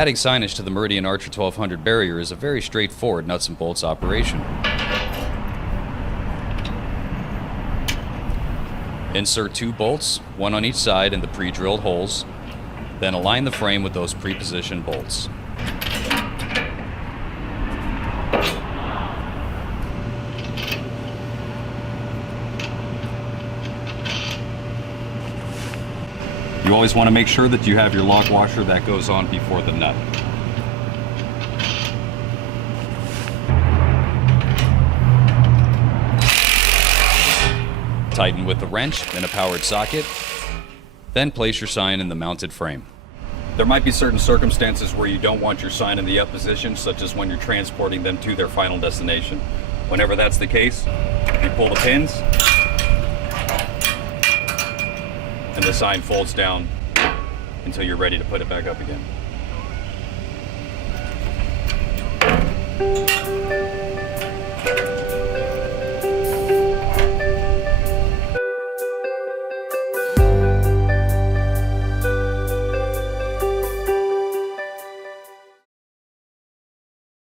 Adding signage to the Meridian Archer 1200 barrier is a very straightforward nuts and bolts operation. Insert 2 bolts, one on each side in the pre-drilled holes, then align the frame with those pre-positioned bolts. You always want to make sure that you have your lock washer that goes on before the nut. Tighten with the wrench in a powered socket, then place your sign in the mounted frame. There might be certain circumstances where you don't want your sign in the up position, such as when you're transporting them to their final destination. Whenever that's the case, you pull the pins, and the sign folds down until you're ready to put it back up again.